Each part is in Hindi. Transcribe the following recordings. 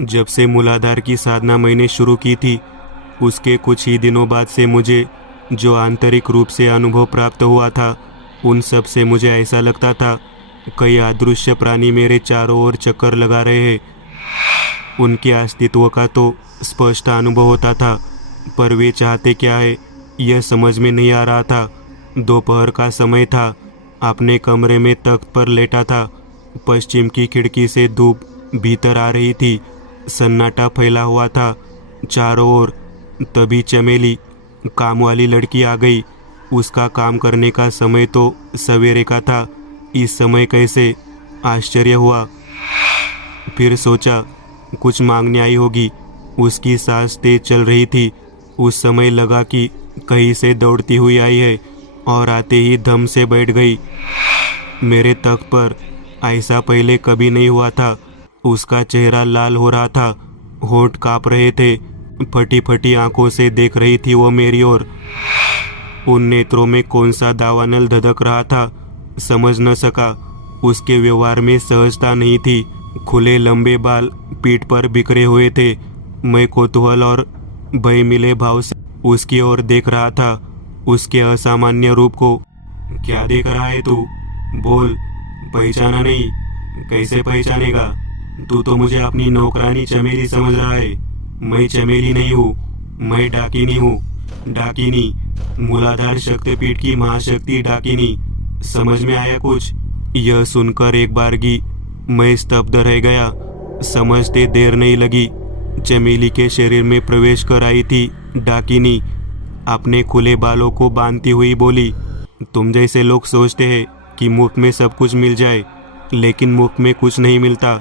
जब से मूलाधार की साधना मैंने शुरू की थी, उसके कुछ ही दिनों बाद से मुझे जो आंतरिक रूप से अनुभव प्राप्त हुआ था, उन सब से मुझे ऐसा लगता था कई अदृश्य प्राणी मेरे चारों ओर चक्कर लगा रहे हैं। उनके अस्तित्व का तो स्पष्ट अनुभव होता था, पर वे चाहते क्या है यह समझ में नहीं आ रहा था। दोपहर का समय था। अपने कमरे में तख्त पर लेटा था। पश्चिम की खिड़की से धूप भीतर आ रही थी। सन्नाटा फैला हुआ था चारों ओर। तभी चमेली, काम वाली लड़की, आ गई। उसका काम करने का समय तो सवेरे का था, इस समय कैसे? आश्चर्य हुआ। फिर सोचा कुछ मांगने आई होगी। उसकी सांस तेज चल रही थी। उस समय लगा कि कहीं से दौड़ती हुई आई है और आते ही धम से बैठ गई मेरे तख्त पर। ऐसा पहले कभी नहीं हुआ था। उसका चेहरा लाल हो रहा था, होंठ कांप रहे थे। फटी फटी आंखों से देख रही थी वो मेरी ओर। उन नेत्रों में कौन सा दावानल धधक रहा था, समझ न सका। उसके व्यवहार में सहजता नहीं थी। खुले लंबे बाल पीठ पर बिखरे हुए थे। मैं कौतूहल और भय मिले भाव से उसकी ओर देख रहा था, उसके असामान्य रूप को। क्या देख रहा है तू? बोल। पहचाना नहीं? कैसे पहचानेगा? तू तो मुझे अपनी नौकरानी चमेली समझ रहा है। मैं चमेली नहीं हूँ, मैं डाकिनी हूँ। डाकिनी, मूलाधार शक्तिपीठ की महाशक्ति डाकिनी। समझ में आया कुछ? यह सुनकर एक बारगी मैं स्तब्ध रह गया। समझते देर नहीं लगी। चमेली के शरीर में प्रवेश कर आई थी डाकिनी। अपने खुले बालों को बांधती हुई बोली, तुम जैसे लोग सोचते हैं कि मुफ्त में सब कुछ मिल जाए, लेकिन मुफ्त में कुछ नहीं मिलता।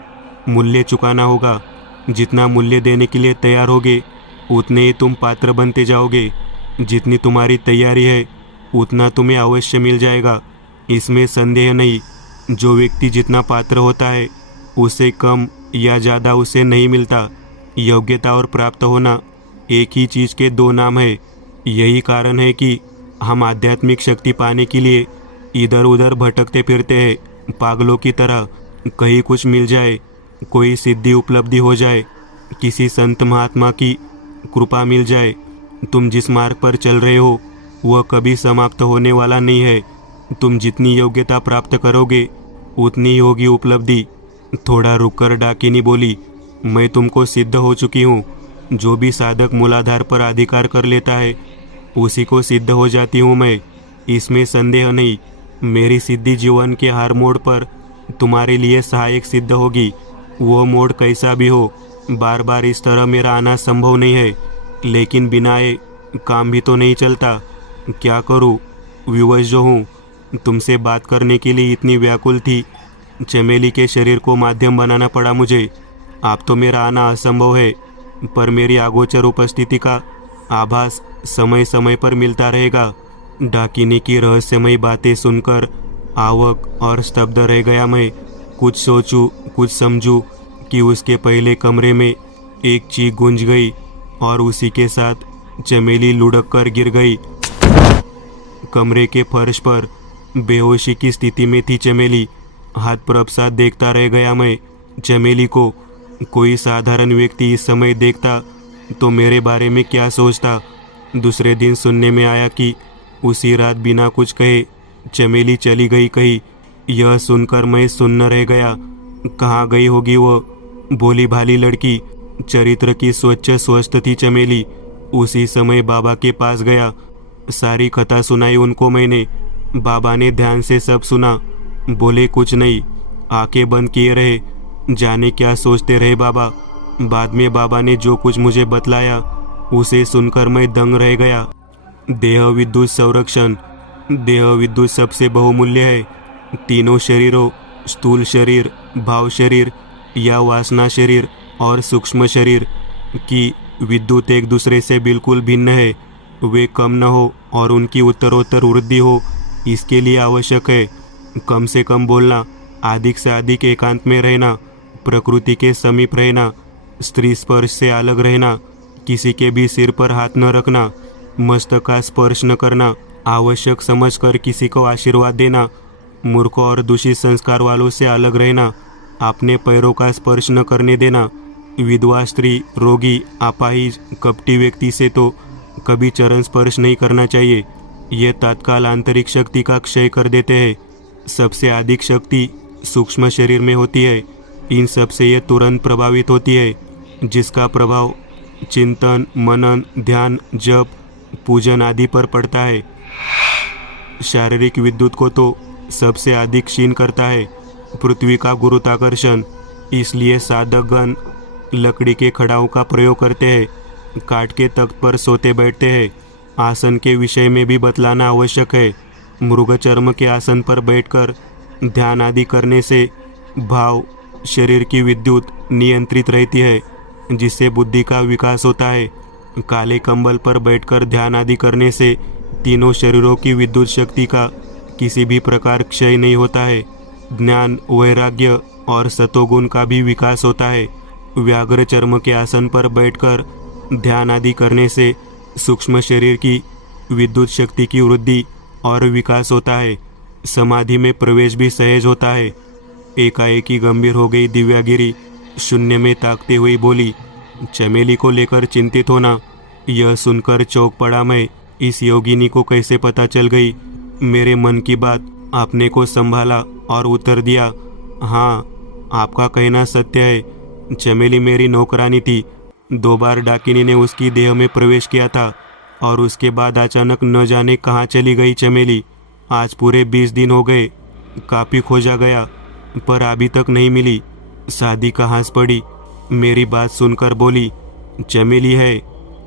मूल्य चुकाना होगा। जितना मूल्य देने के लिए तैयार होगे, उतने ही तुम पात्र बनते जाओगे। जितनी तुम्हारी तैयारी है, उतना तुम्हें अवश्य मिल जाएगा, इसमें संदेह नहीं। जो व्यक्ति जितना पात्र होता है, उसे कम या ज़्यादा उसे नहीं मिलता। योग्यता और प्राप्त होना एक ही चीज़ के दो नाम है। यही कारण है कि हम आध्यात्मिक शक्ति पाने के लिए इधर उधर भटकते फिरते हैं पागलों की तरह। कहीं कुछ मिल जाए, कोई सिद्धि उपलब्धि हो जाए, किसी संत महात्मा की कृपा मिल जाए। तुम जिस मार्ग पर चल रहे हो वह कभी समाप्त होने वाला नहीं है। तुम जितनी योग्यता प्राप्त करोगे, उतनी ही होगी उपलब्धि। थोड़ा रुककर डाकिनी बोली, मैं तुमको सिद्ध हो चुकी हूँ। जो भी साधक मूलाधार पर अधिकार कर लेता है, उसी को सिद्ध हो जाती हूँ मैं, इसमें संदेह नहीं। मेरी सिद्धि जीवन के हर मोड़ पर तुम्हारे लिए सहायक सिद्ध होगी। वो मोड़ कैसा भी हो, बार बार इस तरह मेरा आना संभव नहीं है, लेकिन बिना आए काम भी तो नहीं चलता। क्या करूँ? विवश जो हूँ। तुमसे बात करने के लिए इतनी व्याकुल थी, चमेली के शरीर को माध्यम बनाना पड़ा मुझे। अब तो मेरा आना असंभव है, पर मेरी अगोचर उपस्थिति का आभास समय समय पर मिलता रहेगा। डाकिनी की रहस्यमयी बातें सुनकर आवक और स्तब्ध रह गया मैं। कुछ सोचूं, कुछ समझूं कि उसके पहले कमरे में एक चीख गूंज गई और उसी के साथ चमेली लुढ़क कर गिर गई। कमरे के फर्श पर बेहोशी की स्थिति में थी चमेली। हाथ प्रपसाद देखता रह गया मैं चमेली को। कोई साधारण व्यक्ति इस समय देखता तो मेरे बारे में क्या सोचता? दूसरे दिन सुनने में आया कि उसी रात बिना कुछ कहे चमेली चली गई कहीं। यह सुनकर मैं सुन्न रह गया। कहाँ गई होगी वो भोली भाली लड़की? चरित्र की स्वच्छ स्वस्थ थी चमेली। उसी समय बाबा के पास गया। सारी कथा सुनाई उनको मैंने। बाबा ने ध्यान से सब सुना। बोले कुछ नहीं, आंखें बंद किए रहे। जाने क्या सोचते रहे बाबा। बाद में बाबा ने जो कुछ मुझे बतलाया, उसे सुनकर मैं दंग रह गया। देह विद्युत संरक्षण। देह विद्युत सबसे बहुमूल्य है। तीनों शरीरों, स्थूल शरीर, भाव शरीर या वासना शरीर और सूक्ष्म शरीर की विद्युत एक दूसरे से बिल्कुल भिन्न है। वे कम न हो और उनकी उत्तरोत्तर वृद्धि हो, इसके लिए आवश्यक है कम से कम बोलना, अधिक से अधिक एकांत में रहना, प्रकृति के समीप रहना, स्त्री स्पर्श से अलग रहना, किसी के भी सिर पर हाथ न रखना, मस्तक का स्पर्श न करना, आवश्यक समझकर किसी को आशीर्वाद देना, मूर्ख और दूषित संस्कार वालों से अलग रहना, अपने पैरों का स्पर्श न करने देना, विधवा स्त्री, रोगी, अपाहिज, कपटी व्यक्ति से तो कभी चरण स्पर्श नहीं करना चाहिए। ये तत्काल आंतरिक शक्ति का क्षय कर देते हैं। सबसे अधिक शक्ति सूक्ष्म शरीर में होती है। इन सब से ये तुरंत प्रभावित होती है, जिसका प्रभाव चिंतन, मनन, ध्यान, जप, पूजन आदि पर पड़ता है। शारीरिक विद्युत को तो सबसे अधिक क्षीण करता है पृथ्वी का गुरुत्वाकर्षण। इसलिए साधकगण लकड़ी के खड़ाओं का प्रयोग करते हैं, काठ के तख्त पर सोते बैठते हैं। आसन के विषय में भी बतलाना आवश्यक है। मृग चर्म के आसन पर बैठकर ध्यान आदि करने से भाव, शरीर की विद्युत नियंत्रित रहती है, जिससे बुद्धि का विकास होता है। काले कंबल पर बैठकर ध्यान आदि करने से तीनों शरीरों की विद्युत शक्ति का किसी भी प्रकार क्षय नहीं होता है। ज्ञान, वैराग्य और सतोगुण का भी विकास होता है। व्याघ्र चर्म के आसन पर बैठकर ध्यान आदि करने से सूक्ष्म शरीर की विद्युत शक्ति की वृद्धि और विकास होता है। समाधि में प्रवेश भी सहज होता है। एकाएकी गंभीर हो गई दिव्यागिरी शून्य में ताकते हुई बोली, चमेली को लेकर चिंतित होना। यह सुनकर चौंक पड़ा मैं। इस योगिनी को कैसे पता चल गई मेरे मन की बात? आपने को संभाला और उत्तर दिया, हाँ, आपका कहना सत्य है। चमेली मेरी नौकरानी थी। 2 बार डाकिनी ने उसकी देह में प्रवेश किया था और उसके बाद अचानक न जाने कहाँ चली गई चमेली। आज पूरे 20 दिन हो गए। काफ़ी खोजा गया पर अभी तक नहीं मिली। साधिका हंस पड़ी। मेरी बात सुनकर बोली, चमेली है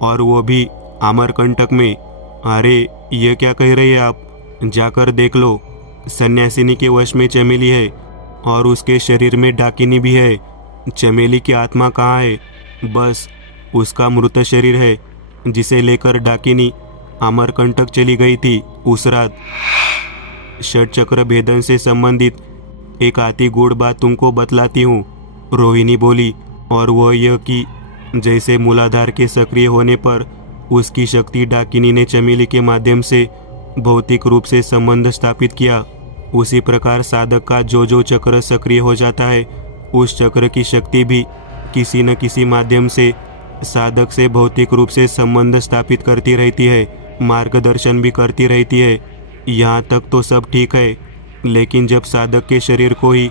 और वो भी अमरकंटक में। अरे ये क्या कह रही है आप? जाकर देख लो। सन्यासिनी के वश में चमेली है और उसके शरीर में डाकिनी भी है। चमेली की आत्मा कहाँ है? बस उसका मृत शरीर है, जिसे लेकर डाकिनी अमरकंटक चली गई थी उस रात। षटचक्र भेदन से संबंधित एक अति गूढ़ बात तुमको बतलाती हूँ, रोहिणी बोली, और वह यह कि जैसे मूलाधार के सक्रिय होने पर उसकी शक्ति डाकिनी ने चमेली के माध्यम से भौतिक रूप से संबंध स्थापित किया, उसी प्रकार साधक का जो चक्र सक्रिय हो जाता है, उस चक्र की शक्ति भी किसी न किसी माध्यम से साधक से भौतिक रूप से संबंध स्थापित करती रहती है, मार्गदर्शन भी करती रहती है। यहाँ तक तो सब ठीक है, लेकिन जब साधक के शरीर को ही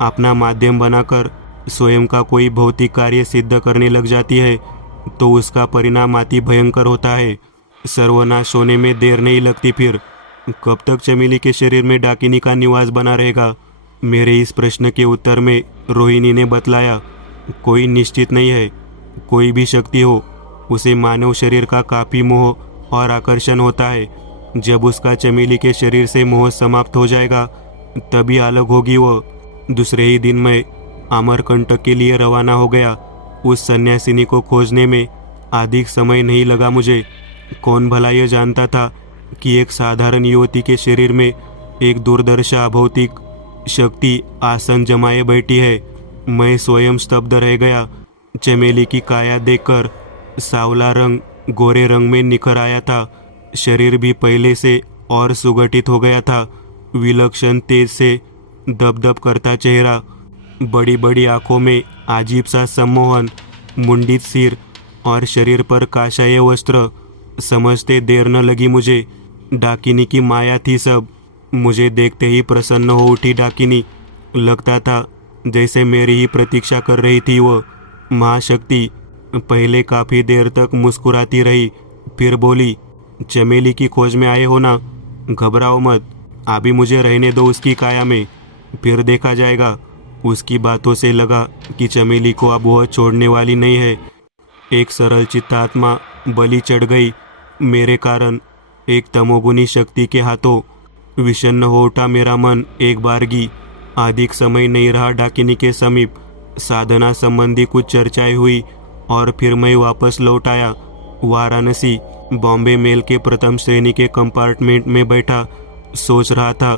अपना माध्यम बनाकर स्वयं का कोई भौतिक कार्य सिद्ध करने लग जाती है, तो उसका परिणाम अति भयंकर होता है। सर्वनाश होने में देर नहीं लगती। फिर कब तक चमेली के शरीर में डाकिनी का निवास बना रहेगा? मेरे इस प्रश्न के उत्तर में रोहिणी ने बतलाया, कोई निश्चित नहीं है। कोई भी शक्ति हो, उसे मानव शरीर का काफ़ी मोह और आकर्षण होता है। जब उसका चमेली के शरीर से मोह समाप्त हो जाएगा, तभी अलग होगी वह। दूसरे ही दिन मैं अमरकंटक के लिए रवाना हो गया। उस सन्यासिनी को खोजने में अधिक समय नहीं लगा मुझे। कौन भला यह जानता था कि एक साधारण युवती के शरीर में एक दुर्दर्शा अभौतिक शक्ति आसन जमाए बैठी है। मैं स्वयं स्तब्ध रह गया। चमेली की काया देखकर सांवला रंग गोरे रंग में निखर आया था। शरीर भी पहले से और सुगठित हो गया था। विलक्षण तेज से दबदब करता चेहरा, बड़ी बड़ी आंखों में अजीब सा सम्मोहन, मुंडित सिर और शरीर पर काशाय वस्त्र। समझते देर न लगी मुझे। डाकिनी की माया थी सब। मुझे देखते ही प्रसन्न हो उठी डाकिनी। लगता था जैसे मेरी ही प्रतीक्षा कर रही थी वह। महाशक्ति पहले काफ़ी देर तक मुस्कुराती रही, फिर बोली, चमेली की खोज में आए हो ना? घबराओ मत, अभी मुझे रहने दो उसकी काया में, फिर देखा जाएगा। उसकी बातों से लगा कि चमेली को अब वह छोड़ने वाली नहीं है। एक सरल चित्तात्मा बलि चढ़ गई मेरे कारण। एक तमोगुनी शक्ति के हाथों विषन्न हो उठा मेरा मन एक बारगी। अधिक समय नहीं रहा डाकिनी के समीप। साधना संबंधी कुछ चर्चाएं हुई और फिर मैं वापस लौट आया। वाराणसी बॉम्बे मेल के प्रथम श्रेणी के कंपार्टमेंट में बैठा सोच रहा था।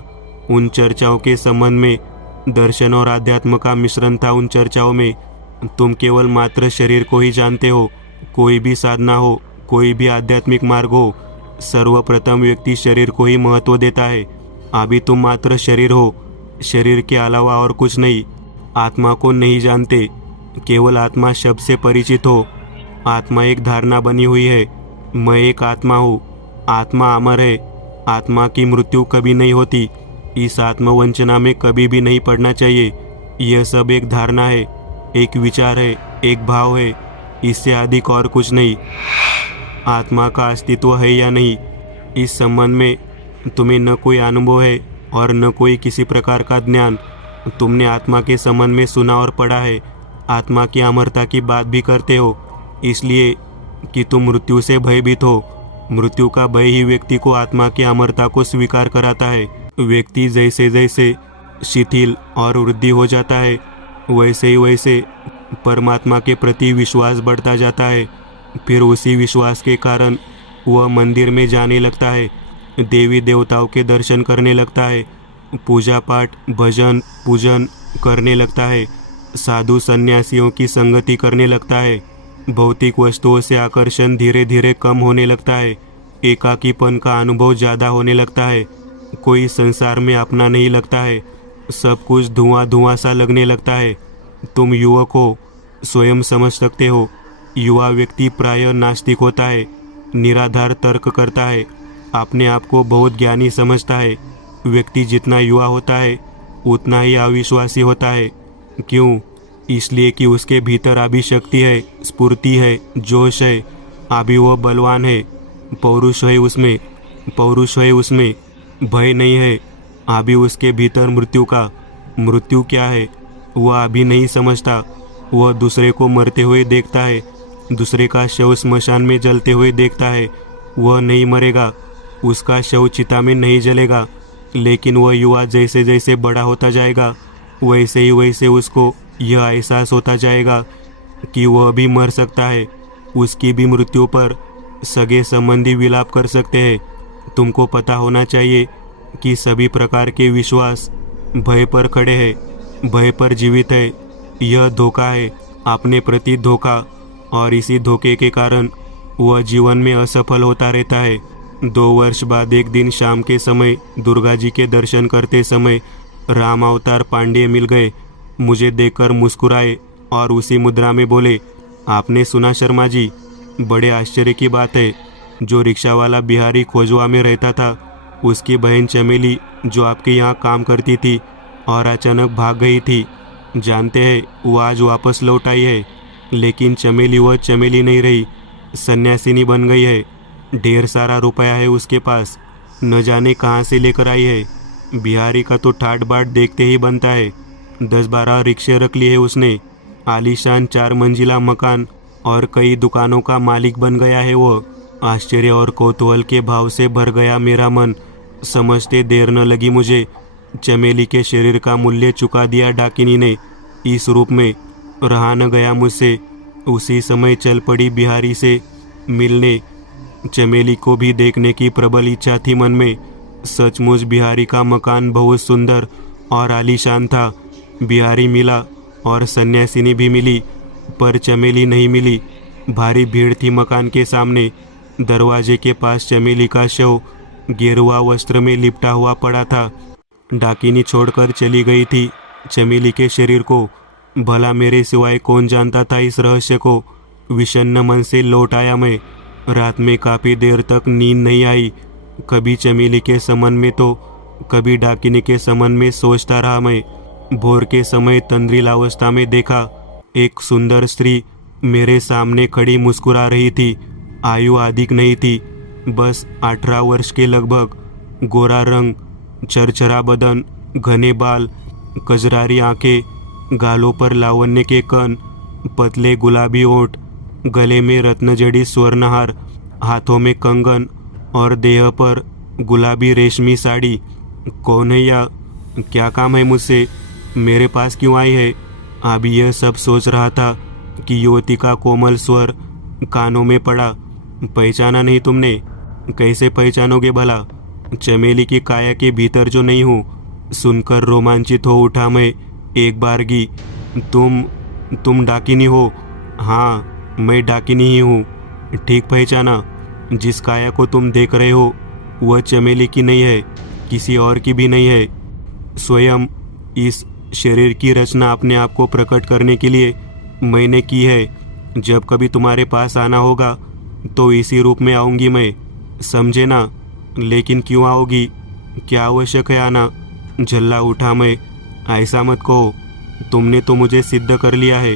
उन चर्चाओं के संबंध में दर्शन और आध्यात्म का मिश्रण था। उन चर्चाओं में तुम केवल मात्र शरीर को ही जानते हो। कोई भी साधना हो, कोई भी आध्यात्मिक मार्ग हो, सर्वप्रथम व्यक्ति शरीर को ही महत्व देता है। अभी तुम मात्र शरीर हो, शरीर के अलावा और कुछ नहीं। आत्मा को नहीं जानते। केवल आत्मा शब्द से परिचित हो। आत्मा एक धारणा बनी हुई है, मैं एक आत्मा हूँ। आत्मा अमर है, आत्मा की मृत्यु कभी नहीं होती। इस आत्मवंचना में कभी भी नहीं पड़ना चाहिए। यह सब एक धारणा है, एक विचार है, एक भाव है, इससे अधिक और कुछ नहीं। आत्मा का अस्तित्व है या नहीं, इस संबंध में तुम्हें न कोई अनुभव है और न कोई किसी प्रकार का ज्ञान। तुमने आत्मा के संबंध में सुना और पढ़ा है, आत्मा की अमरता की बात भी करते हो, इसलिए कि तुम मृत्यु से भयभीत हो। मृत्यु का भय ही व्यक्ति को आत्मा की अमरता को स्वीकार कराता है। व्यक्ति जैसे जैसे शिथिल और वृद्धि हो जाता है, वैसे ही वैसे परमात्मा के प्रति विश्वास बढ़ता जाता है। फिर उसी विश्वास के कारण वह मंदिर में जाने लगता है, देवी देवताओं के दर्शन करने लगता है, पूजा पाठ भजन पूजन करने लगता है, साधु सन्यासियों की संगति करने लगता है। भौतिक वस्तुओं से आकर्षण धीरे धीरे कम होने लगता है, एकाकीपन का अनुभव ज़्यादा होने लगता है, कोई संसार में अपना नहीं लगता है, सब कुछ धुआं धुआं सा लगने लगता है। तुम युवक हो, स्वयं समझ सकते हो। युवा व्यक्ति प्रायः नास्तिक होता है, निराधार तर्क करता है, अपने आप को बहुत ज्ञानी समझता है। व्यक्ति जितना युवा होता है उतना ही अविश्वासी होता है। क्यों? इसलिए कि उसके भीतर अभी शक्ति है, स्फूर्ति है, जोश है, अभी वो बलवान है, पौरुष है उसमें भय नहीं है। अभी उसके भीतर मृत्यु क्या है वह अभी नहीं समझता। वह दूसरे को मरते हुए देखता है, दूसरे का शव स्मशान में जलते हुए देखता है। वह नहीं मरेगा, उसका शव चिता में नहीं जलेगा, लेकिन वह युवा जैसे जैसे बड़ा होता जाएगा वैसे ही वैसे उसको यह एहसास होता जाएगा कि वह भी मर सकता है। उसकी भी मृत्यु पर सगे संबंधी विलाप कर सकते हैं। तुमको पता होना चाहिए कि सभी प्रकार के विश्वास भय पर खड़े हैं, भय पर जीवित है। यह धोखा है, अपने प्रति धोखा, और इसी धोखे के कारण वह जीवन में असफल होता रहता है। 2 वर्ष बाद एक दिन शाम के समय दुर्गा जी के दर्शन करते समय राम अवतार पांड्ये मिल गए। मुझे देखकर मुस्कुराए और उसी मुद्रा में बोले, आपने सुना शर्मा जी? बड़े आश्चर्य की बात है, जो रिक्शा वाला बिहारी खोजवा में रहता था, उसकी बहन चमेली जो आपके यहाँ काम करती थी और अचानक भाग गई थी, जानते हैं वो आज वापस लौट आई है। लेकिन चमेली वह चमेली नहीं रही, सन्यासिनी बन गई है। ढेर सारा रुपया है उसके पास, न जाने कहाँ से लेकर आई है। बिहारी का तो ठाट बाट देखते ही बनता है। 10-12 रिक्शे रख लिए है उसने, आलीशान 4 मंजिला मकान और कई दुकानों का मालिक बन गया है वो। आश्चर्य और कौतूहल के भाव से भर गया मेरा मन। समझते देर न लगी मुझे। चमेली के शरीर का मूल्य चुका दिया डाकिनी ने। इस रूप में रहा न गया मुझसे। उसी समय चल पड़ी बिहारी से मिलने। चमेली को भी देखने की प्रबल इच्छा थी मन में। सचमुच बिहारी का मकान बहुत सुंदर और आलीशान था। बिहारी मिला और सन्यासिनी भी मिली, पर चमेली नहीं मिली। भारी भीड़ थी मकान के सामने। दरवाजे के पास चमेली का शव गेरुआ वस्त्र में लिपटा हुआ पड़ा था। डाकिनी छोड़कर चली गई थी चमेली के शरीर को। भला मेरे सिवाय कौन जानता था इस रहस्य को। विषन्न मन से लौट आया मैं। रात में काफ़ी देर तक नींद नहीं आई। कभी चमेली के संबंध में तो कभी डाकिनी के संबंध में सोचता रहा मैं। भोर के समय तंद्रिल अवस्था में देखा, एक सुंदर स्त्री मेरे सामने खड़ी मुस्कुरा रही थी। आयु अधिक नहीं थी, बस 18 वर्ष के लगभग। गोरा रंग, चरचरा बदन, घने बाल, कजरारी आंखें, गालों पर लावण्य के कण, पतले गुलाबी होंठ, गले में रत्नजड़ी स्वर्णहार, हाथों में कंगन और देह पर गुलाबी रेशमी साड़ी। कौन है या क्या काम है मुझसे? मेरे पास क्यों आई है? अभी यह सब सोच रहा था कि युवती का कोमल स्वर कानों में पड़ा। पहचाना नहीं तुमने? कैसे पहचानोगे भला? चमेली की काया के भीतर जो नहीं हूँ। सुनकर रोमांचित हो उठा मैं एक बारगी। तुम डाकिनी हो? हाँ, मैं डाकिनी ही हूँ। ठीक पहचाना। जिस काया को तुम देख रहे हो वह चमेली की नहीं है, किसी और की भी नहीं है। स्वयं इस शरीर की रचना अपने आप को प्रकट करने के लिए मैंने की है। जब कभी तुम्हारे पास आना होगा तो इसी रूप में आऊँगी मैं, समझे ना? लेकिन क्यों आओगी? क्या आवश्यक है आना? झल्ला उठा मैं। ऐसा मत कहो। तुमने तो मुझे सिद्ध कर लिया है,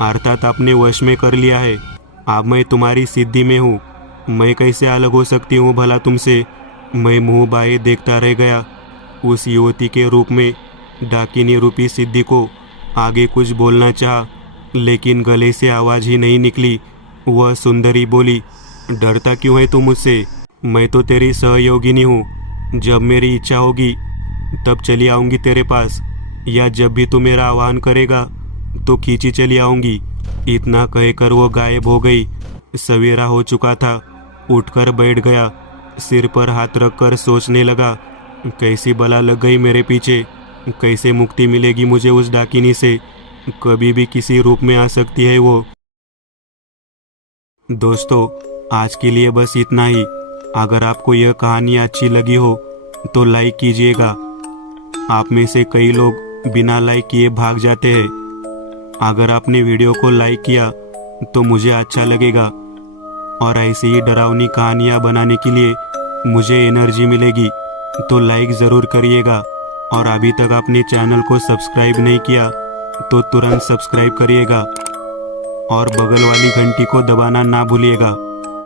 अर्थात अपने वश में कर लिया है। अब मैं तुम्हारी सिद्धि में हूँ। मैं कैसे अलग हो सकती हूँ भला तुमसे? मैं मुँह बाए देखता रह गया। उस युवती के रूप में डाकिनी रूपी सिद्धि को आगे कुछ बोलना चाहा, लेकिन गले से आवाज़ ही नहीं निकली। वह सुंदरी बोली, डरता क्यों है तू मुझसे? मैं तो तेरी सहयोगिनी हूँ। जब मेरी इच्छा होगी तब चली आऊँगी तेरे पास, या जब भी तू मेरा आह्वान करेगा तो खींची चली आऊँगी। इतना कहकर वो गायब हो गई। सवेरा हो चुका था। उठकर बैठ गया। सिर पर हाथ रखकर सोचने लगा, कैसी बला लग गई मेरे पीछे। कैसे मुक्ति मिलेगी मुझे उस डाकिनी से? कभी भी किसी रूप में आ सकती है वो। दोस्तों, आज के लिए बस इतना ही। अगर आपको यह कहानी अच्छी लगी हो तो लाइक कीजिएगा। आप में से कई लोग बिना लाइक किए भाग जाते हैं। अगर आपने वीडियो को लाइक किया तो मुझे अच्छा लगेगा, और ऐसी ही डरावनी कहानियाँ बनाने के लिए मुझे एनर्जी मिलेगी। तो लाइक ज़रूर करिएगा, और अभी तक आपने चैनल को सब्सक्राइब नहीं किया तो तुरंत सब्सक्राइब करिएगा, और बगल वाली घंटी को दबाना ना भूलिएगा।